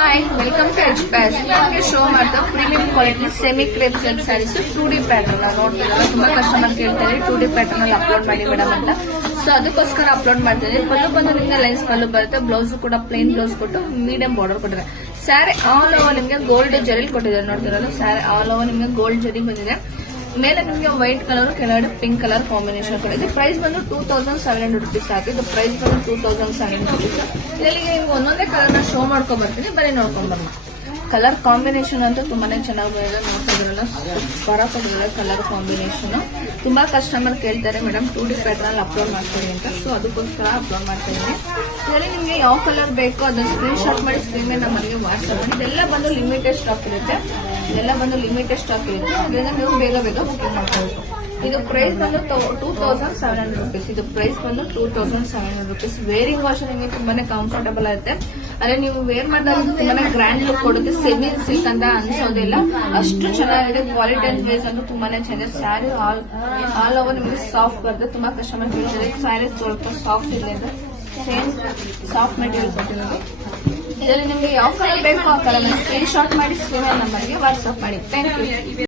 Hi welcome to H ಪ್ಯಾಸ್. ನಿಮಗೆ show ಮಾಡ್ತಾ premium quality semi crepe silk sarees 2D pattern ನೋಡ್ತಿದ್ದಾರೆ. ತುಂಬಾ ಕಸ್ಟಮರ್ ಕೇಳ್ತಾರೆ 2D ಪ್ಯಾಟರ್ನ್ ಅಲ್ಲಿ ಅಪ್ಲೋಡ್ ಮಾಡಿ ಮೇಡಮ್ ಅಂತ. ಸೊ ಅದಕ್ಕೋಸ್ಕರ ಅಪ್ಲೋಡ್ ಮಾಡ್ತಿದ್ದೀನಿ. ಪಲ್ಲು ಬಂದು ನಿಮ್ಗೆ ಲೈನ್ಸ್ ಪಲ್ಲು ಬರುತ್ತೆ. ಬ್ಲೌಸ್ ಕೂಡ ಪ್ಲೇನ್ ಬ್ಲೌಸ್ ಕೊಟ್ಟು ಮೀಡಿಯಂ ಬಾರ್ಡರ್ ಕೊಟ್ಟಿದ್ದಾರೆ. ಸ್ಯಾರಿ ಆಲ್ ಓವರ್ ನಿಮ್ಗೆ ಗೋಲ್ಡ್ ಜರಿ ಕೊಟ್ಟಿದ್ದಾರೆ. ನೋಡ್ತಿರೋದು ಸ್ಯಾರಿ ಆಲ್ ಓವರ್ ನಿಮ್ಗೆ ಗೋಲ್ಡ್ ಜರಿ ಬಂದಿದೆ. ಮೇಲೆ ನಿಮಗೆ ವೈಟ್ ಕಲರ್ ಕೆಳಗಡೆ ಪಿಂಕ್ ಕಲರ್ ಕಾಂಬಿನೇಷನ್ ಕೊಟ್ಟಿದೆ. ಪ್ರೈಸ್ ಬಂದು 2700 rupees ಆಗುತ್ತೆ. ಇದು ಪ್ರೈಸ್ ಬಂದು 2700 rupees. ಇದರಲ್ಲಿ ನಿಮ್ಗೆ ಒಂದೊಂದೇ ಕಲರ್ ನ ಶೋ ಮಾಡ್ಕೊಂಡ್ ಬರ್ತೀನಿ, ಬರೀ ನೋಡ್ಕೊಂಡ್ ಬರೋಣ. ಕಲರ್ ಕಾಂಬಿನೇಷನ್ ಅಂತೂ ತುಂಬಾನೇ ಚೆನ್ನಾಗಿ ಬಂದಿದೆ. ನೋಡ್ತಿದ್ರಲ್ಲ ಸೂಪರ್ ಆಗಿರೋ ಕಲರ್ ಕಾಂಬಿನೇಷನ್. ತುಂಬಾ ಕಸ್ಟಮರ್ ಕೇಳ್ತಾರೆ ಮೇಡಮ್ 2D ಪ್ಯಾಟರ್ನ್ ಅಪ್ಲೋಡ್ ಮಾಡ್ತೀನಿ ಅಂತ. ಸೊ ಅದಕ್ಕೋಸ್ಕರ ಅಪ್ಲೋಡ್ ಮಾಡ್ತಾ ಇದ್ದೀನಿ. ಇದರಲ್ಲಿ ನಿಮ್ಗೆ ಯಾವ ಕಲರ್ ಬೇಕೋ ಅದನ್ನ ಸ್ಕ್ರೀನ್ ಶಾಟ್ ಮಾಡಿ ಸ್ಕ್ರೀನ್ ಮೇಲೆ ನಮಗೆ ವಾಟ್ಸ್ಆಪ್ ಮಾಡಿ. ಇದೆಲ್ಲ ಬಂದು ಲಿಮಿಟೆಡ್ ಸ್ಟಾಕ್ ಇರುತ್ತೆ. ಅದರಿಂದ ನೀವು ಬೇಗ ಬುಕಿಂಗ್ ಮಾಡ್ಕೊಳ್ಬೇಕು. ಇದು ಪ್ರೈಸ್ ಬಂದು 2700 rupees. ಇದು ಪ್ರೈಸ್ ಬಂದು 2700 rupees. ವೇರಿಂಗ್ ವಾಶ್ ನಿಮಗೆ ತುಂಬಾನೇ ಕಂಫರ್ಟಬಲ್ ಆಗುತ್ತೆ. ಅದೇ ನೀವು ವೇರ್ ಮಾಡಿದಾಗ ತುಂಬಾನೇ ಗ್ರ್ಯಾಂಡ್ ಲುಕ್ ಕೊಡುತ್ತೆ. ಸೆಮಿ ಸಿಲ್ಕ್ ಅಂತ ಅನ್ಸೋದಿಲ್ಲ, ಅಷ್ಟು ಚೆನ್ನಾಗಿದೆ. ಕ್ವಾಲಿಟಿ ಅಂಡ್ ಬೇಸ್ ಅಂತೂ ತುಂಬಾನೇ ಚೆನ್ನಾಗಿದೆ. ಸ್ಯಾರಿ ಆಲ್ ಓವರ್ ನಿಮಗೆ ಸಾಫ್ಟ್ ಬರುತ್ತೆ. ತುಂಬಾ ಕಸ್ಟಮರ್ ಕೇಳ್ತಾರೆ ಸ್ಯಾರಿ ಸ್ವಲ್ಪ ಸಾಫ್ಟ್ ಇದೆ ಅಂತ. ಸೇಮ್ ಸಾಫ್ಟ್ ಮೆಟೀರಿಯಲ್ ಕೊಟ್ಟಿರೋದು. ಇದರಲ್ಲಿ ನಿಮಗೆ ಯಾವ ಕಲರ್ ಬೇಕೋ ಆ ಕಲರ್ ಸ್ಕ್ರೀನ್ ಶಾಟ್ ಮಾಡಿ ಸ್ಕ್ರೀನ್ ನಂಬರ್ಗೆ ವಾಟ್ಸ್ಆಪ್ ಮಾಡಿ. Thank you.